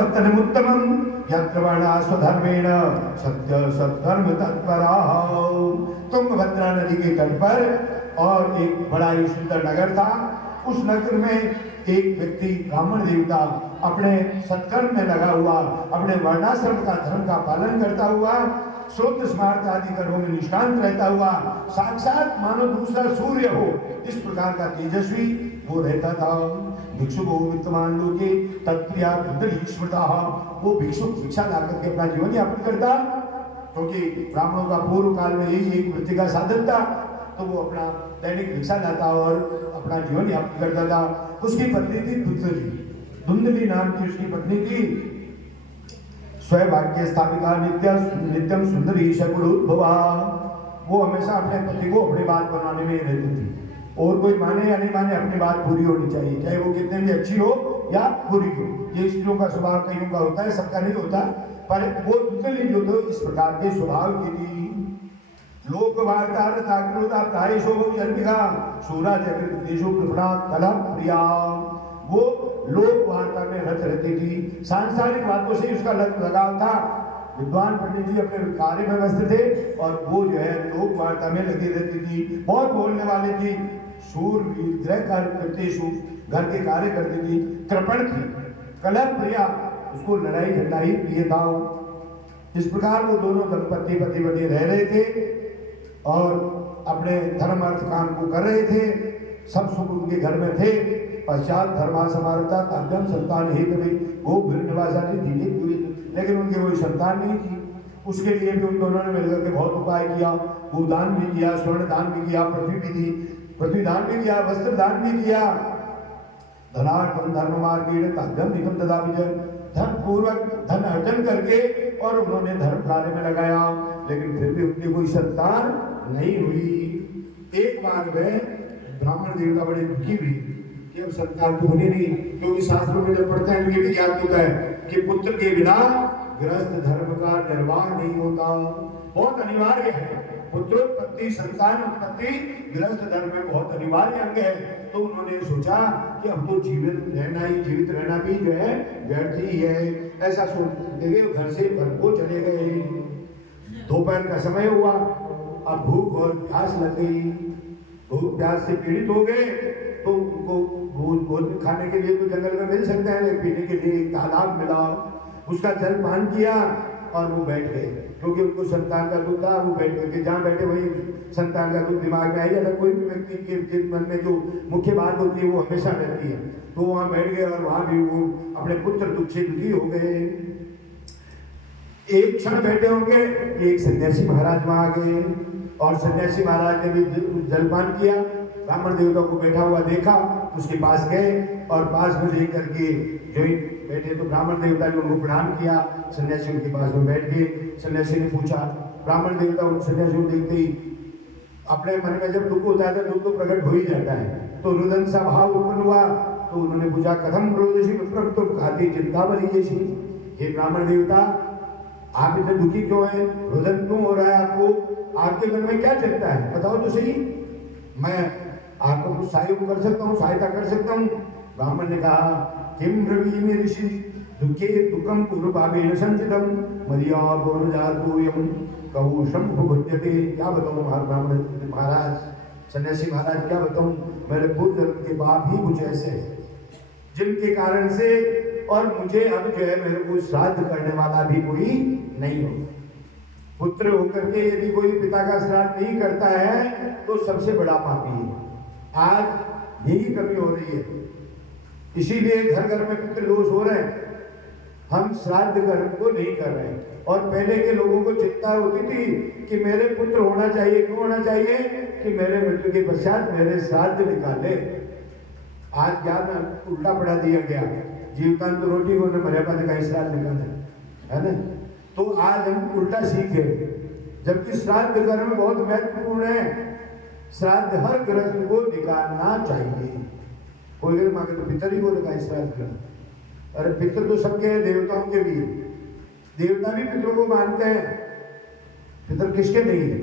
पत्तनमुत्तमं यत्र वर्णा स्वधर्मेण सत्य सद्धर्म तत्पराः। तुंगभद्रा नदी के तट पर और एक बड़ा ही सुंदर नगर था। उस नगर में एक व्यक्ति ब्राह्मण देवता अपने सत्कर्म में लगा हुआ, अपने वर्णाश्रम का धर्म का पालन करता हुआ, श्रोत्र स्मार्त आदि कर्मों में निष्ठांत रहता हुआ, साक्षात मानो दूसरा सूर्य हो इस प्रकार का तेजस्वी वो रहता था। भिक्षु को वित्तमान लोगे तत्प्रिया स्मृता, वो भिक्षु भिक्षा ला करके अपना जीवन यापन करता, क्योंकि ब्राह्मणों का पूर्व काल में यही एक वृत्ति का साधन था। तो वो अपना दैनिक भिक्षा लाता और अपना जीवन यापन करता था। उसकी पत्नी थी धुंधली, धुंधली नाम की उसकी पत्नी थी। स्वभाग्य स्थापिका नित्यम सुंदरी शकुलोद्भवा, वो हमेशा अपने पति को अपनी बात बनाने में रहती थी, और कोई माने या नहीं माने अपनी बात पूरी होनी चाहिए, चाहे वो कितने भी अच्छी हो या बुरी हो। ये स्त्रियों का स्वभाव कईयों का होता है, सबका नहीं होता, पर वो धुंधली जो तो इस प्रकार के स्वभाव की थी। लोक वार्ता ताक्रोदा प्रायशो जन्मिका सूरा जगत देशो कृपणा कलह प्रिया, वो लोक वार्ता में रत रहती थी, सांसारिक बातों से उसका लगाव था। विद्वान पंडित जी अपने कार्य में व्यस्त थे और वो जो है लोक वार्ता में लगी रहती थी, बहुत बोलने वाली थी। सूर गृह कार्य करते शु घर के कार्य करती थी, कृपण थी, कलह प्रिया, उसको लड़ाई झगड़ा ही प्रिय था। इस प्रकार वो दोनों दंपति पति पत्नी रह रहे थे और अपने धर्म अर्थ काम को कर रहे थे, सब सुख उनके घर में थे। पश्चात धर्मा समारता ताभ्यम संतान ही कभी वो भीड़ निवासा धीरे पूरी, लेकिन उनके कोई संतान नहीं थी। उसके लिए भी उन दोनों ने मिलकर के बहुत उपाय किया, भूदान भी किया, स्वर्ण दान भी किया, पृथ्वी भी दी, पृथ्वी दान भी किया, वस्त्र दान भी किया। धनार्थम धर्म मार्गेण ताभ्यम निगम ददा विजय, धन पूर्वक धन अर्जन करके और उन्होंने धर्म कार्य में लगाया, लेकिन फिर भी उनकी कोई संतान नहीं हुई। एक बार में ब्राह्मण देवता बड़े दुखी हुई कि अब संतान तो होनी नहीं, क्योंकि शास्त्रों में जब पढ़ते हैं ये भी याद होता है कि पुत्र के बिना गृहस्थ धर्म का निर्वाह नहीं होता, बहुत अनिवार्य है। पुत्रोत्पत्ति संतान उत्पत्ति गृहस्थ धर्म में बहुत अनिवार्य अंग है। तो उन्होंने सोचा कि अब तो जीवित रहना भी जो है व्यर्थ ही है, ऐसा सोचते घर से घर को चले गए। दोपहर का समय हुआ, अब भूख और प्यास लग गई, भूख प्यास से पीड़ित हो गए। तो उनको भोजन खाने के लिए तो जंगल में मिल सकते हैं, पीने के लिए एक तालाब मिला, उसका जल पान किया और वो बैठ गए, क्योंकि उनको संतान का दूध था। वो बैठ करके जहाँ बैठे वही संतान का दूध दिमाग में आई जाता। कोई भी व्यक्ति के मन में जो मुख्य बात होती है वो हमेशा रहती है। तो वहाँ बैठ गए और वहाँ भी वो अपने पुत्र दुख से दुखी हो गए। एक क्षण बैठे होंगे, एक सन्यासी महाराज वहाँ आ गए और सन्यासी महाराज ने भी जलपान किया। ब्राह्मण देवता को बैठा हुआ देखा, उसके पास गए और पास में देख करके जो ही बैठे तो ब्राह्मण देवता ने उनको प्रणाम किया। सन्यासी उनके पास में बैठ गए। सन्यासी ने पूछा, ब्राह्मण देवता उन सन्यासी को देखते ही अपने मन में जब दुख होता है तो दुख तो प्रकट हो ही जाता है, तो रुदन सा भाव उत्पन्न हुआ। तो उन्होंने पूछा, कथम रोदसी पुत्रम तुम खाती चिंता बनी जैसी, हे ब्राह्मण देवता आप इतने दुखी क्यों हैं, रुदन क्यों हो रहा है आपको, आपके मन में क्या चलता है, बताओ तो सही, मैं आपको कुछ सहायता कर सकता हूँ। ब्राह्मण ने कहा, किम ब्रवीमि ऋषि दुखे दुखम पूर्वभावेन संचितम मरिया गोनुजातोयम कौशम भुज्यते। क्या बताऊँ ब्राह्मण महाराज, सन्यासी महाराज क्या बताऊँ, मेरे पूर्व जन्म के पाप ही कुछ ऐसे हैं जिनके कारण से, और मुझे अब जो है मेरे को श्राद्ध करने वाला भी कोई नहीं हो। पुत्र होकर के यदि कोई पिता का श्राद्ध नहीं करता है तो सबसे बड़ा पापी है। आज यही कमी हो रही है, इसीलिए घर घर में पितृ दोष हो रहे हैं, हम श्राद्ध कर्म को नहीं कर रहे हैं। और पहले के लोगों को चिंता होती थी कि मेरे पुत्र होना चाहिए, क्यों होना चाहिए, कि मेरे मृत्यु के पश्चात मेरे श्राद्ध निकाले। आज क्या ना उल्टा पड़ा दिया गया, जीवतांत रोटी को न मरे पद का श्राद्ध निकाले, है ना। तो आज हम उल्टा सीखे, जबकि श्राद्ध कर्म बहुत महत्वपूर्ण है। श्राद्ध हर गृहस्थ को निकालना चाहिए। कोई अगर मांगे तो पितर ही को निकाल श्राद्ध करना। अरे पितर तो सबके हैं, देवताओं के भी, देवता भी पितरों को मानते हैं, पितर किसके नहीं है।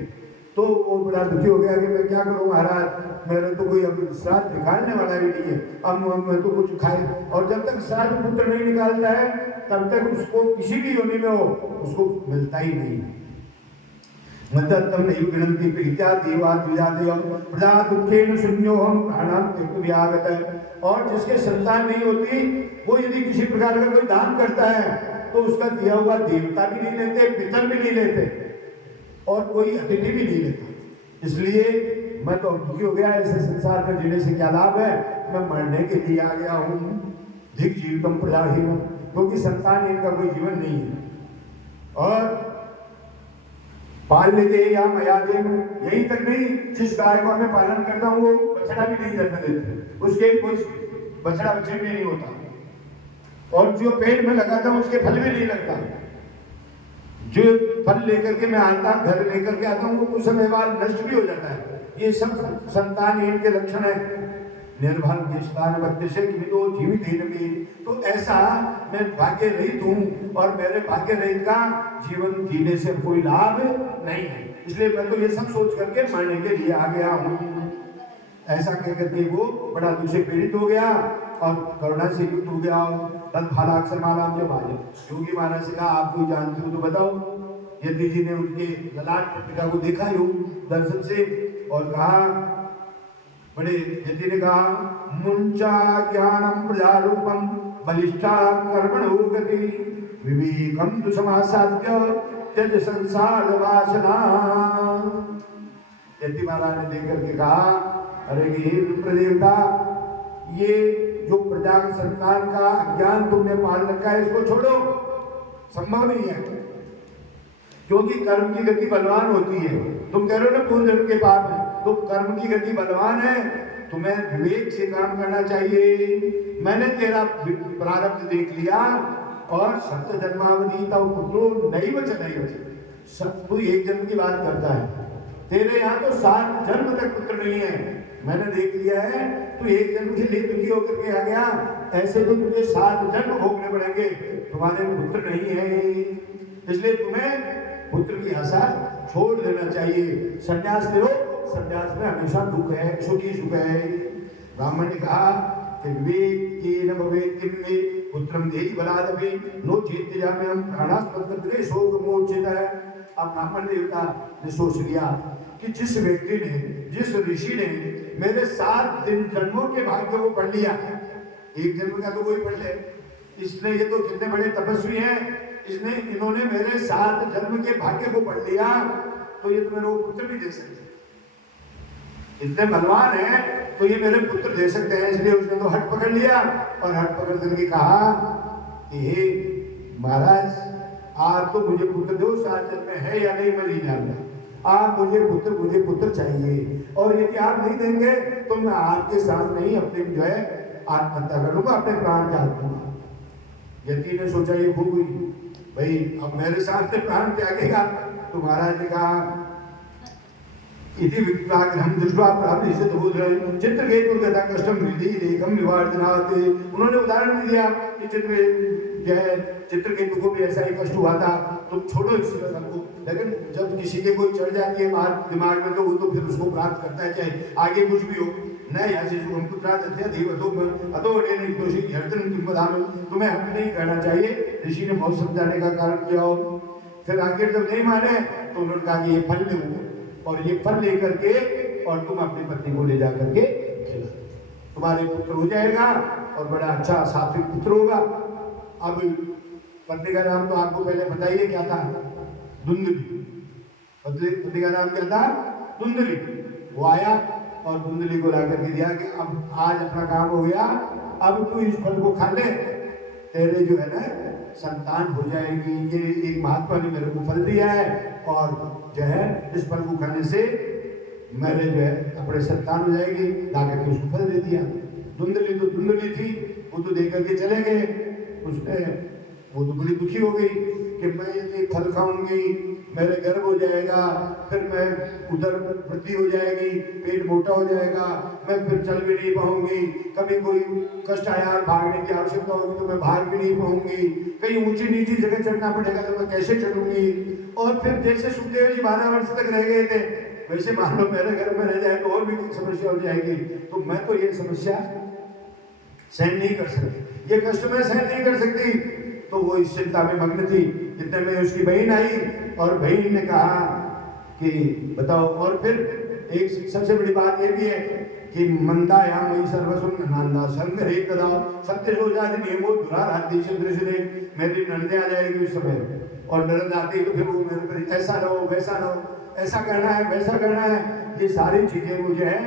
तो वो बड़ा दुखी हो गया कि मैं क्या करूं महाराज, मेरे तो कोई अब श्राद्ध निकालने वाला भी नहीं है, अब मैं तो कुछ खाए। और जब तक श्राद्ध पुत्र नहीं निकालता है तब तक उसको किसी भी योनि में हो उसको मिलता ही नहीं। मदत्तम नहीं विनंती प्रीत्या देवा द्विजादय प्रजा दुखेन शून्योहम प्राणाम त्यक्तव्यागत। और जिसके संतान नहीं होती वो यदि किसी प्रकार का कोई दान करता है तो उसका दिया हुआ देवता भी नहीं लेते, पितर भी नहीं लेते और कोई अतिथि भी नहीं लेता। इसलिए मैं तो दुखी हो गया, ऐसे संसार में जीने से क्या लाभ है, मैं मरने के लिए आ गया हूँ। धिक जीवितम प्रजाहीन, क्योंकि संतान इनका कोई जीवन नहीं है। और पाल लेते या मयादेव, यही तक नहीं, जिस गाय को मैं पालन करता हूँ वो बछड़ा भी नहीं जन्म देते, उसके कोई बछड़ा बच्चे भी नहीं होता, और जो पेड़ में लगाता हूँ उसके फल भी नहीं लगता। जो फल लेकर के मैं आता, घर लेकर के आता हूँ, वो कुछ समय बाद नष्ट भी हो जाता है। ये सब संतानहीन के लक्षण है। निर्भाग्य स्थान बच्चे से जीवित ही। तो ऐसा मैं भाग्य रहित हूँ और मेरे भाग्य रहित का जीवन जीने से कोई लाभ नहीं है, इसलिए मैं तो ये सब सोच करके मरने के लिए आ गया हूँ। ऐसा कहकर के वो बड़ा दुख से पीड़ित हो गया और करुणा से युक्त हो गया। तद भालाक्षर माला जब आए योगी महाराज से कहा, आप कोई जानते हो तो बताओ। यदि जी ने उनके ललाट पत्रिका को देखा योग दर्शन से और कहा, बड़े यदि ने कहा, मुंचा ज्ञानम प्रजारूपम बलिष्ठा कर्मणो गति विवेकम तु समासाद्य त्यज संसार वासना। यदि महाराज ने देख करके कहा, अरे हे विप्रदेवता, ये जो प्रजा संतान का अज्ञान तुमने पाल रखा है इसको छोड़ो, संभव नहीं है, क्योंकि कर्म की गति बलवान होती है। तुम कह रहे हो ना पूर्व जन्म के पाप है, तो कर्म की गति बलवान है, तुम्हें विवेक से काम करना चाहिए। मैंने तेरा प्रारब्ध देख लिया और सप्त जन्मावधि तव पुत्रो नहीं बचे नहीं बचे। सब तू एक जन्म की बात करता है, तेरे यहाँ तो 7 जन्म तक पुत्र नहीं है, मैंने देख लिया है। तू एक जन्म के लिए दुखी होकर के आ गया, ऐसे तो तुझे 7 जन्म भोगने पड़ेंगे, तुम्हारे पुत्र नहीं है, इसलिए तुम्हें पुत्र की आशा छोड़ देना चाहिए, संन्यास ले लो। संन्यास में हमेशा दुख है, सुखी सुख है। ब्राह्मण ने कहा कि विवेक के न भवेत् किन्मे पुत्रम देहि बलादपि नो चेत् जाम्यहं प्राणास्पदे शोक मोचित है। अब ब्राह्मण देवता ने सोच लिया कि जिस व्यक्ति ने, जिस ऋषि ने मेरे 7 दिन जन्मों के भाग्य को पढ़ लिया, एक जन्म का तो कोई पढ़ ले, इसने, ये तो कितने बड़े तपस्वी हैं, इसने, इन्होंने मेरे 7 जन्म के भाग्य को पढ़ लिया, तो ये तो मेरे को पुत्र भी दे सकते हैं, इतने बलवान है तो ये मेरे पुत्र दे सकते हैं। इसलिए उसने तो हट पकड़ लिया और हट पकड़ करके कहा कि हे महाराज, आप तो मुझे पुत्र दो, 7 जन्म में है या नहीं मैं नहीं जानता, आप मुझे पुत्र चाहिए, और यदि आप नहीं देंगे तो मैं आपके साथ नहीं अपने जो है आत्महत्या कर लूंगा, अपने प्राण त्याग दूंगा। यति ने सोचा ये भूल हुई, भाई अब मेरे साथ में प्राण त्यागेगा। तो महाराज ने कहा, इति विप्राग्रहं दृष्ट्वा प्राप्तिसित भूद्रं चित्रकेतुर् गता कष्टं विधि लेखं निवार्जनात्। उन्होंने उदाहरण दिया कि चित्रकेतु को भी ऐसा ही कष्ट हुआ था, तुम छोड़ो इस सब को, लेकिन जब किसी के कोई चढ़ जाती है बात दिमाग में तो वो तो फिर उसको प्राप्त करता है, चाहे आगे कुछ भी हो। न याचिषुं पुत्रात् अत्यधिक अतो अनेन दोषी हर्तन तुम बधामि, तुम्हें हट नहीं करना चाहिए। ऋषि ने बहुत समझाने का कारण किया हो, फिर आखिर जब नहीं माने तो उन्होंने कहा कि ये फल लो, और ये फल लेकर के और तुम अपनी पत्नी को ले जाकर के खिला, तुम्हारे पुत्र हो जाएगा और बड़ा अच्छा सात्विक पुत्र होगा। अब पत्नी का नाम तो आपको पहले बताइए क्या था, धुंधली। पत्नी का नाम क्या था, धुंधली। वो आया और धुंधली को ला करके दिया कि अब आज अपना काम हो गया, अब तू इस फल को खा ले, तेरे जो है ना संतान हो जाएगी। ये एक महात्मा ने मेरे को फल दिया है और जो है इस फल को खाने से मेरे जो है अपने संतान हो जाएगी, ला करके उसको फल दे दिया। धुंधली तो धुंधली थी, वो तो दे करके चले गए। उसने, वो तो बड़ी दुखी हो गई कि मैं ये फल खाऊंगी, मेरे गर्भ हो जाएगा, फिर मैं उधर वृद्धि हो जाएगी, पेट मोटा हो जाएगा, मैं फिर चल भी नहीं पाऊंगी, कभी कोई कष्ट आया और भागने की आवश्यकता होगी तो मैं भाग भी नहीं पाऊंगी, कहीं ऊंची नीची जगह चढ़ना पड़ेगा तो मैं कैसे चढ़ूंगी। और फिर जैसे सुखदेव जी 12 वर्ष तक रह गए थे, वैसे मान लो मेरे घर में रह जाए तो और भी समस्या हो जाएगी। तो मैं तो ये समस्या सहन नहीं कर सकती, ये कष्ट मैं सहन नहीं कर सकती। तो वो इस चिंता में मग्न थी। इतने में उसकी बहन आई और बहन ने कहा कि बताओ। और फिर एक सबसे बड़ी बात ये भी है कि मंदाया मई सर्वसुन नंदा संग रे कदा सत्य जो जाति नियमो दुराराध्य चंद्रशरे। मेरी नंदे आ जाएगी उस समय और नरद आती तो फिर वो मेरे पर ऐसा रहो वैसा रहो, ऐसा करना है वैसा करना है, ये सारी चीजें मुझे है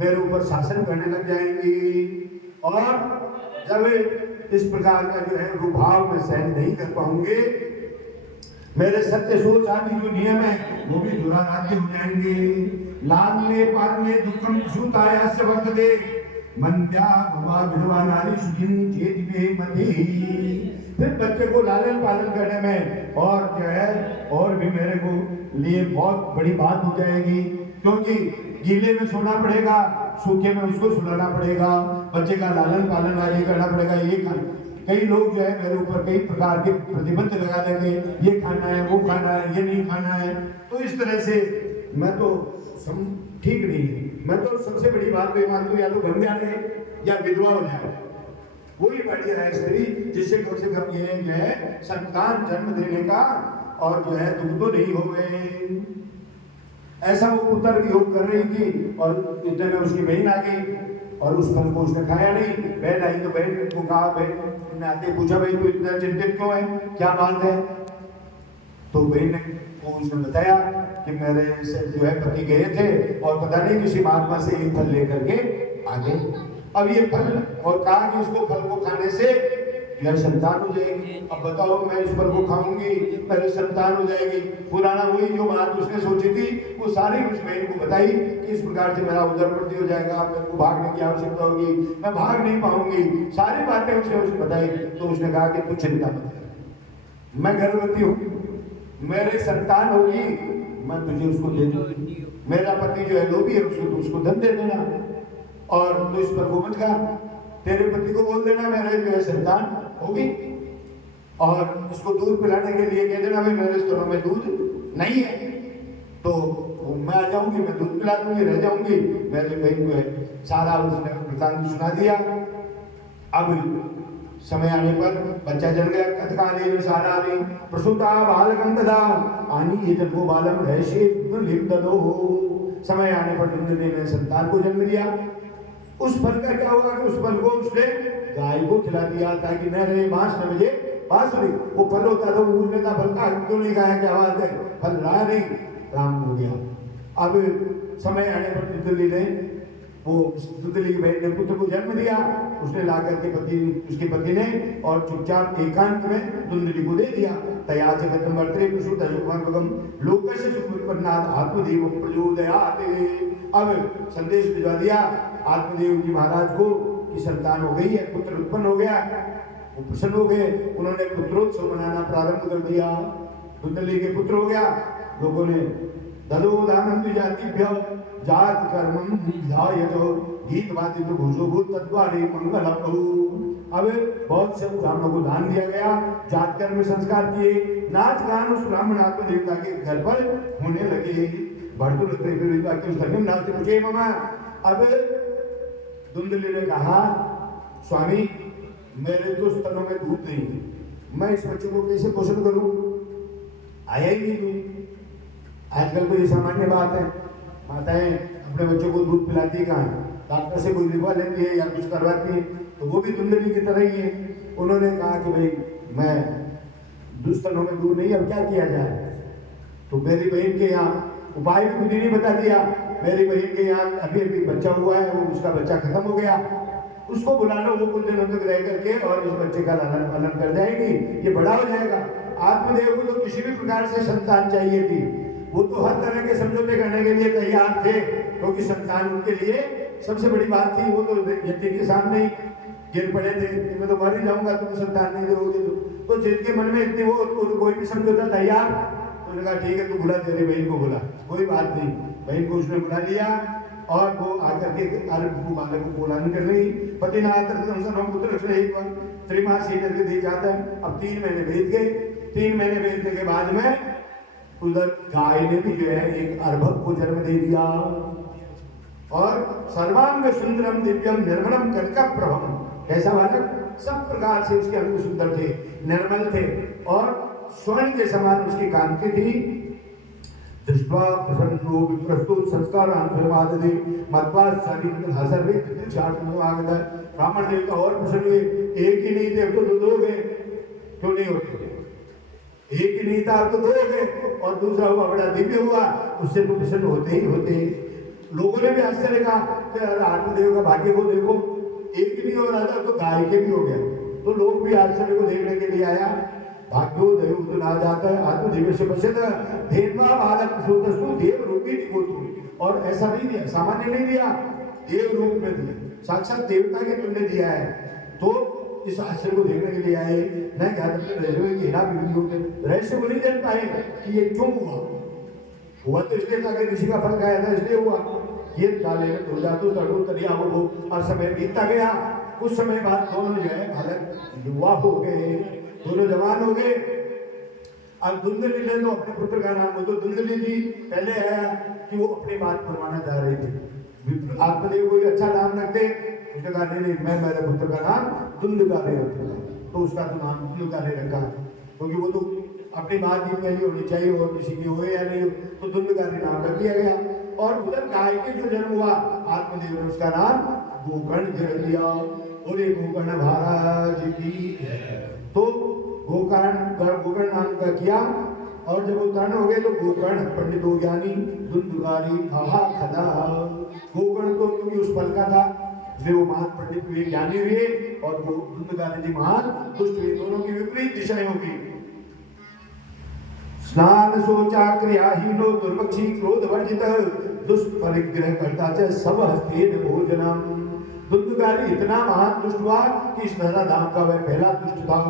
मेरे ऊपर शासन करने लग जाएंगी। और जब इस प्रकार का जो है रुभाव में सहन नहीं कर पाऊंगे, मेरे सत्य सोच आदि जो नियम है वो भी दुराराध्य हो जाएंगे। लालने पालने दुखम सुताया से वर्त दे मंद्या भवा विधवा नारी सुखिन चेत में मति। फिर बच्चे को लालन पालन करने में और जो है और भी मेरे को लिए बहुत बड़ी बात हो जाएगी, क्योंकि गीले में सोना पड़ेगा, सूखे में उसको सुलाना पड़ेगा, बच्चे का लालन पालन आदि करना पड़ेगा। ये कई लोग जो है मेरे ऊपर कई प्रकार के प्रतिबंध लगा देंगे, ये खाना है वो खाना है ये नहीं खाना है। तो इस तरह से मैं तो ठीक नहीं है। मैं तो सबसे बड़ी बात तो ये मानता हूँ या तो बन जाए या विधवा हो जाए, वही बढ़िया है स्त्री, जिससे कम से कम ये जो है संतान जन्म देने का और जो है दुख तो नहीं हो गए। ऐसा वो पुत्र की योग कर रही थी और इतने में उसकी बहन आ गई और उस फल को उसने खाया नहीं। बहन आई तो बहन को कहा, बहन ने आते पूछा भाई तू इतना चिंतित क्यों है, क्या बात है? तो बहन ने को उसने बताया कि मेरे से जो है पति गए थे और पता नहीं किसी महात्मा से एक फल लेकर के आ गए। अब ये फल और कहा कि इसको फल को खाने से यह संतान हो जाएगी। अब बताओ मैं इस फल को खाऊंगी मेरी संतान हो जाएगी। पुराना वही जो बात उसने सोची थी वो सारी उस बहन को बताई कि इस प्रकार से मेरा उदरपति हो जाएगा, मेरे को भागने की आवश्यकता होगी, मैं भाग नहीं पाऊंगी, सारी बातें उसने बताई। तो उसने कहा कि तू चिंता मत कर, मैं गर्भवती हूँ, मेरे संतान होगी, मैं तुझे उसको दे दूंगी। मेरा पति जो है लोभी है, उसको धन दे देना और तो इस पर को मत खा। तेरे पति को बोल देना मेरे जो है संतान होगी और उसको दूध पिलाने के लिए कह देना भाई मेरे स्तरों में दूध नहीं है तो मैं आ जाऊंगी, मैं दूध पिला दूंगी, रह जाऊंगी। मेरे बहन को है सारा उसने वृत्तांत सुना दिया। अब समय आने पर बच्चा जल गया। कथकाले सारानि प्रसूता बालकं ददा आनी ये जन्मो बालम रहस्य लिप्तदो। समय आने पर दुर्योधन ने संतान को जन्म दिया। उस फल का क्या हुआ कि उस फल को उसने गाय को खिला दिया ताकि न रहे बांस न बजे बांसुरी। वो फल होता था वो पूछने का फल का क्यों नहीं खाया, क्या बात है, फल रहा नहीं, काम हो गया। अब समय आने पर दुर्योधन ने वो दुर्योधन की बहन ने पुत्र को जन्म दिया। उसने ला करके उसके पति ने और चुपचाप एकांत में दुंदली को दे दिया। तया से खत्म वर्तरे प्रसूत अशुभम लोकस्य सुखोत्पन्नात् आत्मदेव प्रचोदयात्। अब संदेश भिजवा दिया आत्मदेव जी महाराज को कि संतान हो गई है, पुत्र उत्पन्न हो गया। वो प्रसन्न हो गए, उन्होंने पुत्रोत्सव मनाना प्रारंभ कर दिया। दुंदली के पुत्र हो गया। लोगों ने ददोदानंद जातिभ्य जात कर्मं ध्यायतो गीत वादित भुजो भूत तद्वारे मंगलम। अब बहुत से ब्राह्मणों को दान दिया गया, जात कर्म संस्कार किए, नाच गान उस ब्राह्मण आत्म देवता के घर पर होने लगे। मुझे मामा। अब दुंदली ने कहा स्वामी मेरे तो स्तनों में दूध नहीं है, मैं इस बच्चे को कैसे पोषण करूं, आया ही नहीं दूध। आजकल तो ये सामान्य बात है, माताएं अपने बच्चों को दूध पिलाती कहाँ है, डॉक्टर से कोई दिखवा लेती है या कुछ करवाती है, तो वो भी दुंदली की तरह ही है। उन्होंने कहा कि भाई मैं दुस्तनों में दूध नहीं, अब क्या किया जाए। तो मेरी बहन के यहाँ उपाय भी खुद ही नहीं बता दिया। मेरी बहन के यहाँ अभी अभी बच्चा हुआ है, वो उसका बच्चा खत्म हो गया, उसको बुला लो, वो कुछ दिनों तक रह करके और इस बच्चे का लालन पालन कर जाएगी, ये बड़ा हो जाएगा। आत्मदेव को तो किसी भी प्रकार से संतान चाहिए थी, वो तो हर तरह के समझौते करने के लिए तैयार थे, क्योंकि संतान उनके लिए सबसे बड़ी बात थी। वो तो यज्ञ के सामने ही गिर पड़े थे, मैं तो मर ही जाऊंगा, तुम संतान नहीं दोगे। तो जिनके मन में इतनी वो कोई भी समझौता तैयार, तो उन्होंने कहा ठीक है तू बुला, तेरी बहन को बुला, कोई बात नहीं। बहन को उसने बुला लिया और वो आकर के बालक को बोलाने कर रही। पति पुत्र त्रिमासी करके दे जाता है। अब 3 महीने बीत गए। 3 महीने बीतने के बाद में उधर गाय ने भी जो है एक अर्भक को जन्म दे दिया और सर्वांग सुंदरम दिव्यम निर्मलम कनका प्रभम। कैसा बालक, सब प्रकार से उसके अंग सुंदर थे, निर्मल थे और स्वर्ण के समान उसकी कांति थी। दृष्ट्वा प्रसन्नो विप्रस्तुत संस्कारान् स्वयमाददे मत्वाचार्य हसर्वे तितिक्षात्मवागत। ब्राह्मण देवता और प्रसन्न हुए, एक ही नहीं थे तो दो गए, क्यों नहीं होते? एक ही नहीं था तो दो गए, और दूसरा हुआ बड़ा दिव्य हुआ, उससे तो प्रसन्न होते ही होते। लोगों ने भी आश्चर्य कहा कि आत्मदेव का भाग्य को देखो, एक ही नहीं हो रहा था तो गाय के भी हो गया। तो लोग भी आश्चर्य को देखने के लिए आया। भाग्यो देव तो ना जाता है आत्मदेव से पश्चित देववा बालक सुतस्तु देव रूपी निकोतु। और ऐसा नहीं दिया, सामान्य नहीं दिया, देव रूप में दिया, साक्षात देवता के तुल्य दिया है। तो इस आश्चर्य को देखने के लिए आए। न रहस्य को नहीं जान पाए कि ये क्यों हुआ तो इसलिए था कि ऋषि का फल खाया था इसलिए हुआ। ये काले तो जातु तड़ो तरिया हो, और समय बीतता गया। कुछ समय बाद दोनों जो है हालत युवा हो गए, दोनों जवान हो गए। अब धुंधली ले लो अपने पुत्र का नाम, वो तो धुंधली थी, पहले आया कि वो अपनी बात फरमाना चाह रही थी। आत्मदेव को अच्छा नाम रखते, उसने कहा नहीं मैं मेरे पुत्र का नाम धुंधकारी रखूंगा, तो उसका तो नाम धुंधकारी रखा, क्योंकि वो तो अपनी बात जितने भी होनी चाहिए और किसी की हो या नहीं हो, तो धुंधकारी नाम रख दिया गया। और उधर गाय के जो जन्म हुआ आत्मदेव ने उसका नाम गोकर्ण रख दिया। और ये गोकर्ण महाराज की, तो गोकर्ण नाम का किया। और जब उत्तरायण हो गए तो गोकर्ण पंडितो ज्ञानी धुंधकारी आहा खदा। गोकर्ण तो क्योंकि उस फल का था इसलिए वो महान पंडित हुए, ज्ञानी हुए, और वो धुंधकारी जी महान दुष्ट हुए। दोनों की विपरीत दिशाएं होगी। स्नान सोचा क्रियाहीनो दुर्भक्षी क्रोध वर्जित दुष्परिग्रह करता च सब हस्तेन भोजनम। धुंधकारी इतना महान दुष्ट हुआ कि इस धराधाम का वह पहला दुष्ट था।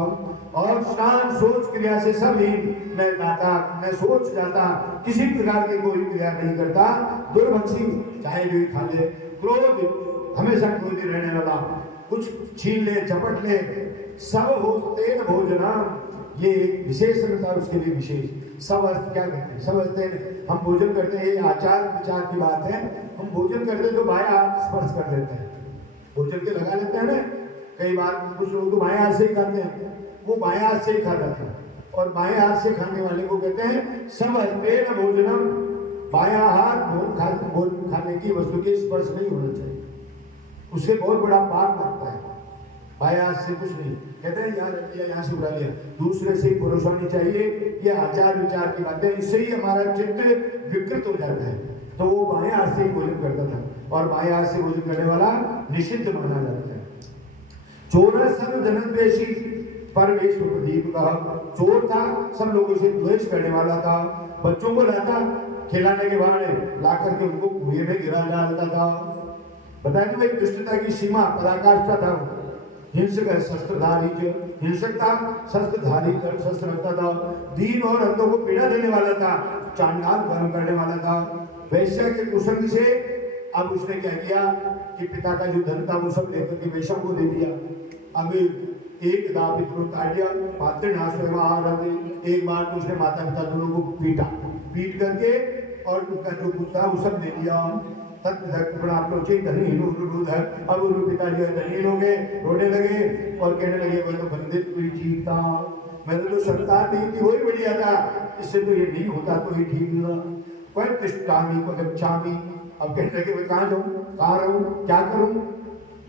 और स्नान सोच क्रिया से सब ही मैं गाता, मैं सोच जाता, किसी प्रकार की कोई क्रिया नहीं करता। दुर्भक्षी चाहे जो खा ले, क्रोध हमेशा क्रोधी रहने वाला, कुछ छीन ले झपट ले, सब होस्तेन भोजनम। ये एक विशेषण था उसके लिए विशेष। सब अर्थ क्या कहते हैं? सब अर्थ हम भोजन करते हैं, आचार विचार की बात है। हम भोजन करते हैं तो बायां हाथ स्पर्श कर लेते हैं, भोजन के लगा लेते हैं ना। कई बार कुछ लोग तो बायां हाथ से ही खाते हैं, वो बायां हाथ से ही खाता था। और बाएं हाथ से खाने वाले को कहते हैं सब हस्तेन भोजनम। बायां हाथ भोजन खाने की वस्तु के स्पर्श नहीं होना चाहिए, उससे बहुत बड़ा पाप लगता है। बायां हाथ से कुछ नहीं, कहते हैं यहाँ से उड़ा लिया, दूसरे से ही परोसनी चाहिए। ये आचार विचार की बातें, इससे ही हमारा चित्त विकृत हो जाता है। तो वो बाएं हाथ से ही भोजन करता था, और बाएं हाथ से भोजन करने वाला निषिद्ध माना जाता है। चोर सर्व जनद्वेषी परवेश प्रदीप का चोर था, सब लोगों से द्वेष करने वाला था। बच्चों को लाता खिलाने के बहाने ला करके उनको कुएं में गिरा डालता था। बताया तो भाई दुष्टता की सीमा पराकाष्ठा था। हिंसक है शस्त्रधारी, जो हिंसक था शस्त्रधारी शस्त्र रखता था। दीन और अंधों को पीड़ा देने वाला था, चांडाल कर्म करने वाला था। वैश्या के कुसंग से अब उसने क्या किया कि पिता का जो धन था वो सब लेकर के वैश्या को दे दिया। अब एक पितरों काट दिया, पात्र नाश में एक बार तो उसने माता पिता दोनों को पीट करके, और उसका जो कुछ था वो सब ले लिया। अब वो पिताजी धनी हो गए, रोने लगे और कहने लगे मैं तो बंदित कोई ठीक था, मैंने तो संतान नहीं थी वही बढ़िया था, इससे तो ये नहीं होता तो ही ठीक था। कोई तिष्ठामी को गच्छामी, अब कहने लगे मैं कहाँ जाऊँ, कहाँ रहूँ, क्या करूँ,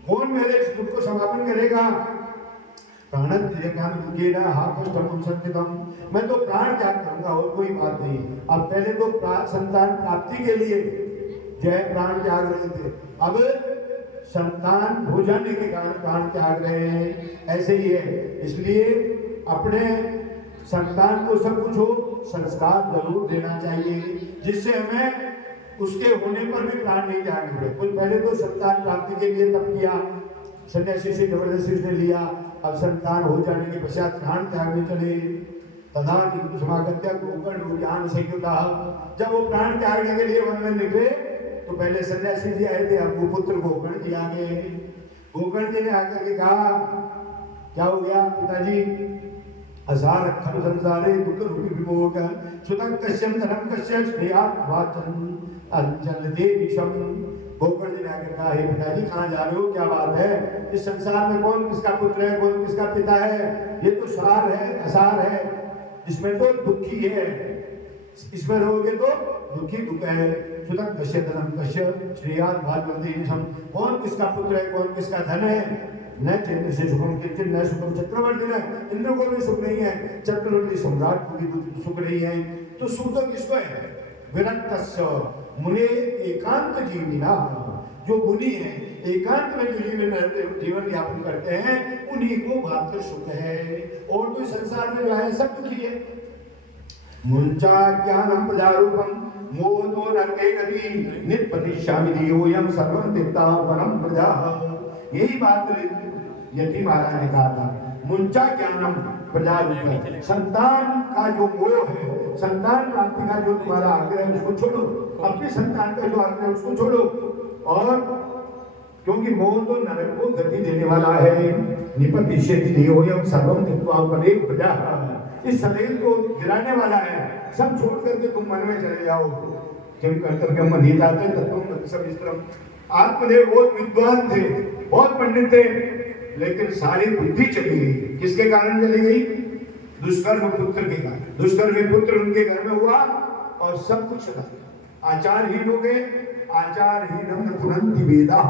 कौन मेरे इस दुख को समापन करेगा। मैं तो प्राण त्याग करूंगा और कोई बात नहीं। अब पहले तो संतान प्राप्ति के लिए जय प्राण त्याग रहे थे, अब संतान हो जाने के कारण प्राण त्याग रहे हैं। ऐसे ही है, इसलिए अपने संतान को सब कुछ हो संस्कार जरूर देना चाहिए, जिससे हमें उसके होने पर भी प्राण नहीं त्यागने पड़े। कुछ पहले तो संतान प्राप्ति के लिए तप किया, सन्यासी से जबरदस्ती उसने लिया, अब संतान हो जाने के पश्चात प्राण त्यागने चले। तथा समागत्य गोकर्ण ज्ञान संयुता, जब वो प्राण त्यागने के लिए वन में निकले तो पहले सन्यासी जी आए थे, अब वो पुत्र गोकर्ण जी आ गए। गोकर्ण जी ने आकर के कहा क्या हो गया पिताजी, असार खल संसारे दुख रूपी विमोह सुतंग कश्यम धनम कश्य स्नेहात् वाचन अंचल दे विषम। गोकर्ण जी ने आके कहा, हे पिताजी कहाँ जा रहे हो, क्या बात है, इस संसार में कौन किसका पुत्र है, कौन किसका पिता है, ये तो सार है, असार है, इसमें तो दुखी है, इसमें रहोगे तो दुखी दुख है। सुतम कश्य धनम कश्य श्रेयान भागवती निशम, कौन किसका पुत्र है, कौन किसका धन है, न चंद्र से सुखम किंचन न सुखम चक्रवर्ती न, इंद्र को भी सुख नहीं है, चक्रवर्ती सम्राट को भी सुख नहीं है, तो सुख तो किसको है, विरक्तस्य मुने एकांत जीविना, जो मुनि है एकांत में जो जीवन यापन करते हैं उन्हीं को मात्र सुख है, और तो संसार में जो है सब दुखी है। मुंचा ज्ञानम प्रजारूपम मोहतो नरके गति निपतिष्यामि धियोयम सर्वं तीर्थावनम प्रजा, यही बात यति महाराज ने कहा था। मुंचा ज्ञानम प्रजारूपम, संतान का जो मोह है, संतान प्राप्ति का जो तुम्हारा आग्रह है उसको छोड़ो, अपने संतान का जो आग्रह है उसको छोड़ो, और क्योंकि मोह तो नरक को गति देने वाला है। निपतिष्यति धियोयम सर्वं तीर्थावनम प्रजा, इस शरीर को गिराने वाला है, सब छोड़ करके तुम मन में चले जाओ, जिम कर करके मन ही जाते तत्व सब इस तरफ। आत्मदेव बहुत विद्वान थे, बहुत पंडित थे, लेकिन सारी बुद्धि चली गई, किसके कारण चली गई, दुष्कर्म पुत्र के कारण। दुष्कर्म पुत्र उनके घर में हुआ और सब कुछ चला गया, आचारहीन हो गए। आचारहीनम न पुनन्ति वेदा,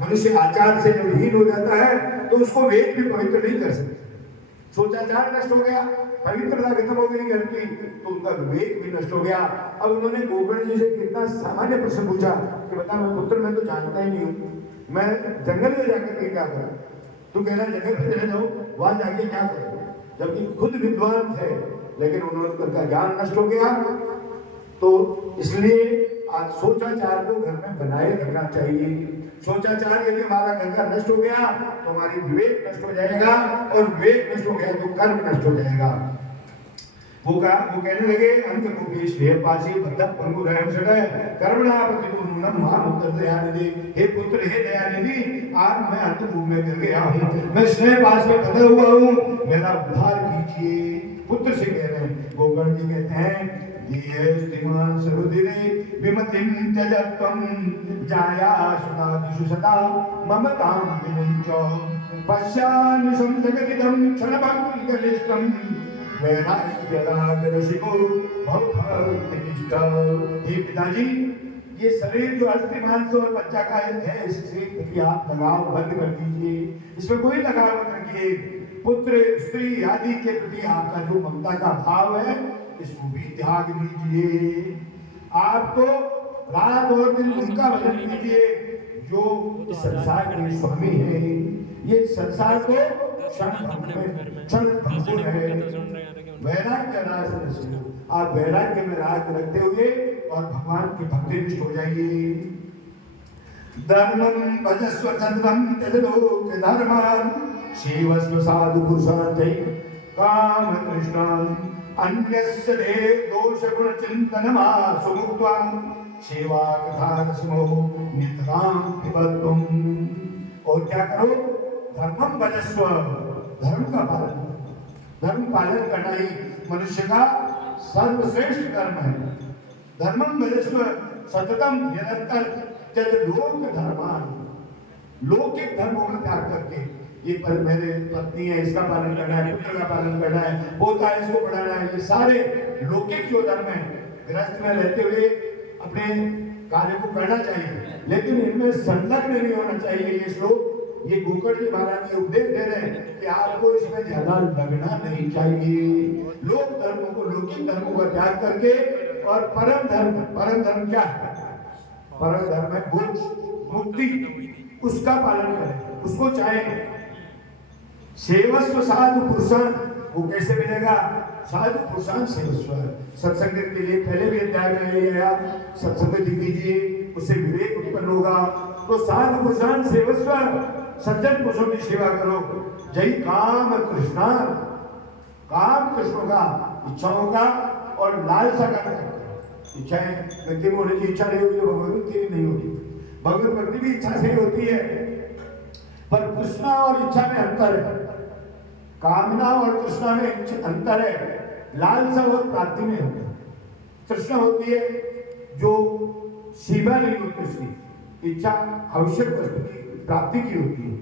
मनुष्य आचार से जब हीन हो जाता है तो उसको वेद भी पवित्र नहीं कर सकते। सोचाचार नष्ट हो गया, पवित्रता खत्म हो गई घर की, तो उनका विवेक भी नष्ट हो गया। अब उन्होंने गोकर्ण जी से कितना सामान्य प्रश्न पूछा कि बता, मैं पुत्र मैं तो जानता ही नहीं हूँ, मैं जंगल में जाकर के क्या करूँ, तू कह रहा जंगल में चले जाओ, वहां जाके क्या करूँ, जबकि खुद विद्वान थे, लेकिन उनका ज्ञान नष्ट हो गया। तो इसलिए आज सोचाचार को घर में बनाए रखना चाहिए। सोचाचार यदि हमारा घर का नष्ट हो गया तो हमारी विवेक नष्ट हो जाएगा, और विवेक नष्ट हो गया तो कर्म नष्ट हो जाएगा। वो कहने लगे, अंत को भी श्रेय पासी बद्ध पंगु रहम सड़े कर्मणा प्रतिपूर्णम महामुक्त दयानिधि, हे पुत्र हे दयानिधि, आज मैं अंत भूमि में गिर गया हूँ, मैं स्नेह पास में बंधा हुआ हूँ, मेरा उद्धार कीजिए। पुत्र से कह रहे हैं। गोकर्ण जी कहते हैं, श्रीमान सरुधिरे विमतिं त्यजत्वं जाया सुतादिषु सदा ममतां विमुञ्च पश्यामि जगदिदं क्षणभङ्गनिष्ठं वैराग्यरागरसिको भवभक्तिनिष्ठ। हे पिताजी, ये शरीर जो अस्थि मांस और बच्चा का है, इससे प्रति आप लगाव बंद कर दीजिए, इसमें कोई लगाव मत रखिए। पुत्र स्त्री आदि के प्रति आपका जो ममता का भाव है इसको भी त्याग दीजिए। आप तो रात और दिन उनका भजन कीजिए जो इस संसार के स्वामी है। ये संसार को क्षण है। वैराग्य रास, आप वैराग्य में राग रखते हुए और भगवान की भक्ति निष्ठ हो जाइए। धर्मं भजस्व सततं तदलोक धर्मं सेवस्व साधु पुरुषार्थै काम कृष्णं अन्यस्य देव दोष गुण चिंतनमा सुमुक्त्वं सेवा कथा रसमो नितरां पिबत्वं। और क्या करो, धर्मं भजस्व, धर्म का पालन। धर्म पालन करना ही मनुष्य का सर्वश्रेष्ठ कर्म है। धर्मं भजस्व सततम निरंतर त्यज लोक धर्मान, लौकिक धर्मों का त्याग करके, ये पर मेरे पत्नी है इसका पालन करना है, पुत्र का पालन करना है, पोता है इसको पढ़ाना है, ये सारे लौकिक जो धर्म है गृहस्थ में रहते हुए अपने कार्य को करना चाहिए, लेकिन इनमें संलग्न नहीं होना चाहिए। ये श्लोक, ये गोकर्ण जी महाराज ये उपदेश दे रहे हैं कि आपको इसमें ज्यादा लगना नहीं चाहिए। लोक धर्मों को, लौकिक धर्मों का त्याग करके, और परम धर्म क्या है? परम धर्म है मोक्ष, मुक्ति, उसका पालन करें, उसको चाहें। सेवस्व साधु पुरुषान, वो कैसे मिलेगा? साधु पुरुषान सेवस्व। सत्संग के लिए पहले भी अध्याय में ले आया, सत्संग कीजिए, उससे विवेक उत्पन्न होगा। तो साधु पुरुषान सेवस्व, सज्जन पुरुषों की सेवा करो। जय काम कृष्णा, काम कृष्ण का, इच्छाओं का और लालसा का नहीं। इच्छाएं व्यक्ति में होने की इच्छा नहीं होगी तो भगवत की नहीं होगी। भगवत भक्ति भी इच्छा से ही होती है, पर कृष्णा और इच्छा में अंतर है। कामना और कृष्णा में अंतर है। लालसा और प्राप्ति में होता है। कृष्णा होती है जो सीमा नहीं होती उसकी, इच्छा आवश्यक वस्तु की प्राप्ति की होती है।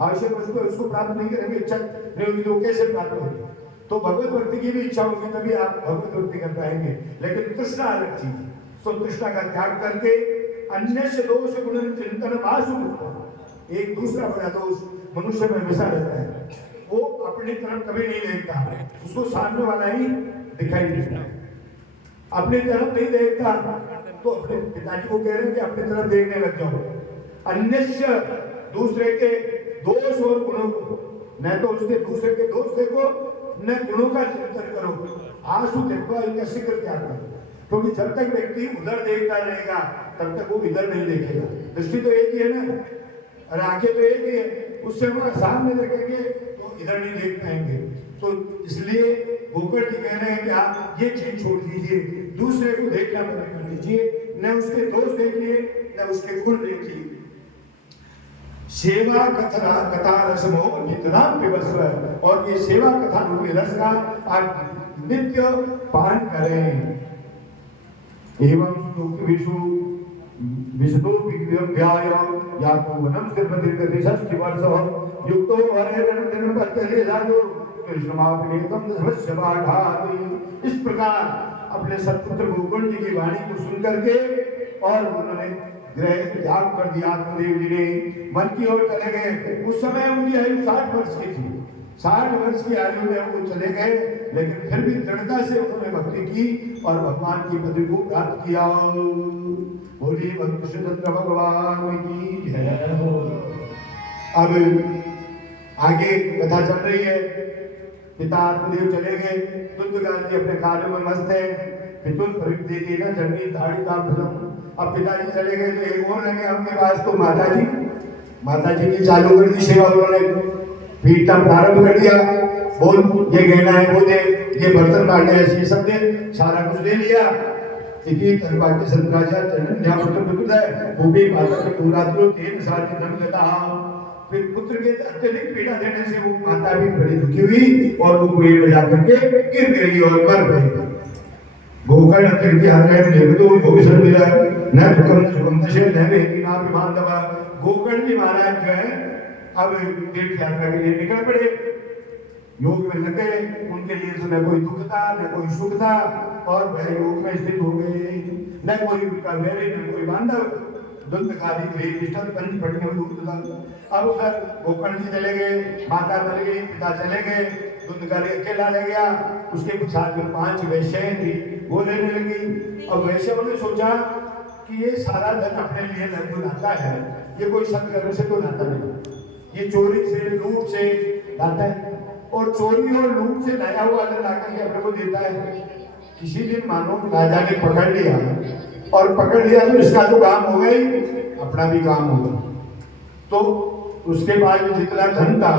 आवश्यक वस्तु उसको प्राप्त नहीं करेंगे, इच्छा नहीं होगी तो कैसे प्राप्त होगी? तो भगवत भक्ति की भी इच्छा होगी तभी आप भगवत भक्ति कर पाएंगे। लेकिन तृष्णा अलग चीज है। तो तृष्णा का त्याग करके अन्य से दोष गुण चिंतन वासु, एक दूसरा बड़ा दोष मनुष्य में हमेशा रहता है, वो अपनी तरफ कभी नहीं देखता, उसको सामने वाला ही दिखाई देता है। अपनी तरफ नहीं देखता तो अपने पिताजी को कह रहे हैं कि अपनी तरफ देखने लग जाओ। अन्य दूसरे के दोष और गुणों को, न तो उसके दूसरे के दोष देखो न गुणों का चिंतन करो। आंसू देखो इनका शीघ्र त्याग करो, क्योंकि जब तक व्यक्ति उधर देखता रहेगा तब तक वो इधर नहीं देखेगा। दृष्टि तो एक ही है ना, और आंखें तो एक ही है, उससे हमारा सामने देखेंगे तो इधर नहीं देख पाएंगे। तो इसलिए गोकर्ण जी कह रहे हैं कि आप ये चीज छोड़ दीजिए, दूसरे को देखना बंद कर दीजिए, न उसके दोष देखिए न उसके गुण देखिए। सेवा कथा रसमो नितना पिबस्व, और ये सेवा कथा रूपी रस का आप नित्य पान करें। एवं विषु विशदो विज्ञाय यातो वनम सिरपति षष्ठी वर्ष युक्तो हरेरण दिन पत्ते जानो कृष्णमापनेतम दशवस्य बाधाति। इस प्रकार अपने सत्पुत्र गोकर्ण जी की वाणी को सुन करके और उन्होंने ग्रह त्याग कर दिया। आत्मदेव जी ने मन की ओर चले गए। उस समय उनकी आयु 60 वर्ष की थी। 60 वर्ष की आयु में वो चले गए, लेकिन फिर भी दृढ़ता से उन्होंने भक्ति की और भगवान की पदवी को प्राप्त किया। बोलिए कृष्णचंद्र भगवान की जय हो। अब आगे कथा चल रही है। पिता आत्मदेव चले गए, दुर्गान जी अपने कार्यों में मस्त है। पितुल परिदेती न जन्मी दाढ़ी का भ्रम। अब पिताजी चले गए तो एक और लगे अपने पास, तो माता जी की चालू कर दी सेवा। उन्होंने पीटना प्रारंभ कर दिया। बोल ये गहना है वो दे, ये बर्तन बांटे ऐसे सब दे, सारा कुछ दे लिया। इति तर्वाक्य संतराजा चरण या पुत्र पुत्र है वो भी माता के पूरात्रो तेन साथी धन देता। फिर पुत्र के अत्यधिक पीड़ा देने से वो माता भी बड़ी दुखी हुई और वो कुएं में जाकर के गिर गई और मर गई। गोकर्ण अत्यंत हृदय में निर्दो भोगसन मिला न दुखम सुखम दशे न वेदी ना विमानव। गोकर्ण जी महाराज जो है अब तीर्थ यात्रा के लिए निकल पड़े, योग में लग गए। उनके लिए तो न कोई दुख था न कोई सुख था, और बड़े योग में स्थित हो गए। न कोई उनका वैरी न कोई बांधव, दंतकारी गृह पंच पटने में। अब उधर गोकर्ण जी चले गए, माता मर गई, पिता चले गए, दंतकारी अकेला रह गया। उसके कुछ साथ में 5 वैश्याएं थी, वो लेने लगी। अब वैश्यों ने सोचा कि ये सारा धन अपने लिए नहीं लाता है, ये कोई सत्कर्म से तो लाता नहीं, ये चोरी से लूट से लाता है। और चोरी और लूट से लाया हुआ धन लाकर के अपने को देता है। किसी दिन मानो राजा ने पकड़ लिया, और पकड़ लिया तो इसका तो काम हो गई, अपना भी काम होगा। तो उसके बाद जितना धन था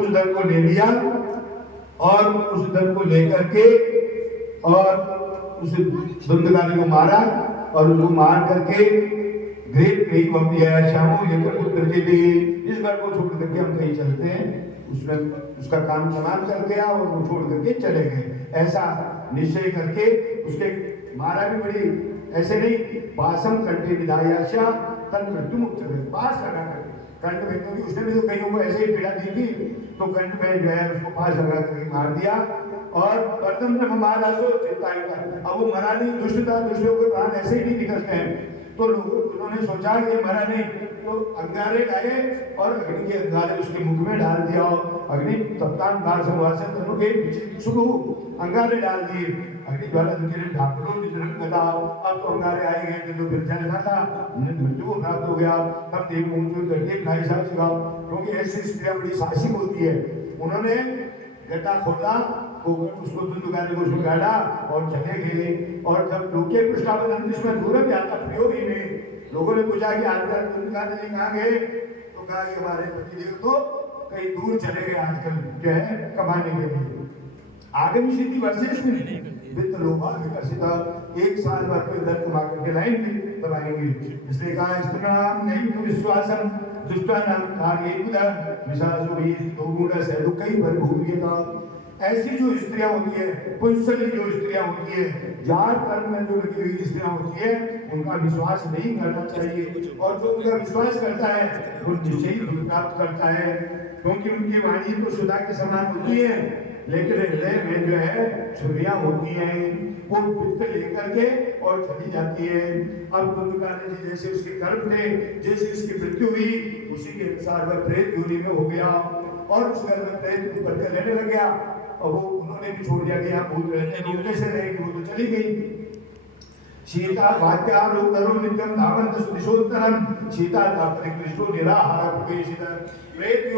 उस धन को ले लिया, और उस धन को लेकर के और उस दंडकारी को मारा, और उसको मार करके ग्रेट कहीं वक्त दिया शामो लेकर पुत्र के लिए इस घर को छोड़ करके हम कहीं चलते हैं। उसने उसका काम तमाम कर दिया और वो छोड़ करके चले गए। ऐसा निश्चय करके उसके मारा भी बड़ी ऐसे नहीं, पासम कंठे विधायाशा तन मृत्यु मुक्त पास लगा करके कंठ में, क्योंकि उसने भी तो कईयों को ऐसे ही पीड़ा दी थी, तो कंठ में जो है उसको पास लगा करके मार दिया। और प्रथम ब्रह्म महाराजो चिंताई था। अब वो मरा नहीं, दुष्ट था, दुष्टों के प्राण ऐसे ही नहीं निकलते हैं। तो उन्होंने सोचा कि मरा नहीं, तो अंगारे लाए और अग्नि के अंगारे उसके मुख में डाल दिया। अग्नि तप्तान बार संवासन दोनों के पीछे शुरू अंगारे डाल दिए। अग्नि ज्वाला दुखे ढाकरों निजरंग गदा। अब तो अंगारे आए गए तो फिर चलना था, मृत्यु को प्राप्त हो गया। तब देव उनको गड्ढे खाई सा चुका, क्योंकि ऐसी स्त्रियां बड़ी साहसी होती है। उन्होंने गड्ढा खोदा, उसको दुंदुगारे को सुगाड़ा और चले गए। और जब लोके पृष्ठावधान इसमें दूर जाता प्रयोग ही नहीं, लोगों ने पूछा कि आजकल दुंदुगारे जी कहाँ गए, तो कहा कि हमारे पतिदेव तो कहीं दूर चले गए आजकल जो है कमाने के लिए। आगमी सिद्धि वर्षेश में वित्त लोभा विकसिता, 1 साल बाद कोई धन कमा करके लाएंगे तब आएंगे। इसलिए कहा स्त्रीणाम नहीं तो विश्वासम दुष्टानाम कार्ये कुदा विशासुरी दो गुण से दुखई भरभूरियता। ऐसी जो स्त्रियां होती है, पुंसली जो स्त्रियां होती है, जार कर्म में जो लगी हुई स्त्रियां होती है, उनका विश्वास नहीं करना चाहिए। और जो उनका विश्वास करता है वो निश्चय ही धन प्राप्त करता है, क्योंकि उनकी वाणी तो सुधा के समान होती है, लेकिन हृदय में जो है छुरियां होती हैं, वो वित्त लेकर के और चली जाती है। अब कुंभकर्ण जी जैसे उसके कर्म थे, जैसे उसकी मृत्यु हुई, उसी के अनुसार वह प्रेत योनि में हो गया और उस घर में प्रेत को बच्चा लेने लग गया। और वो उन्होंने भी छोड़ दिया कि यहाँ भूत रहते हैं, वो कैसे रहेगी, वो तो चली गई। सीता वाक्यारो करो नित्यम धावंत सुदिशोत्तरम, सीता तापरे कृष्णो निराहार प्रवेशित प्रेत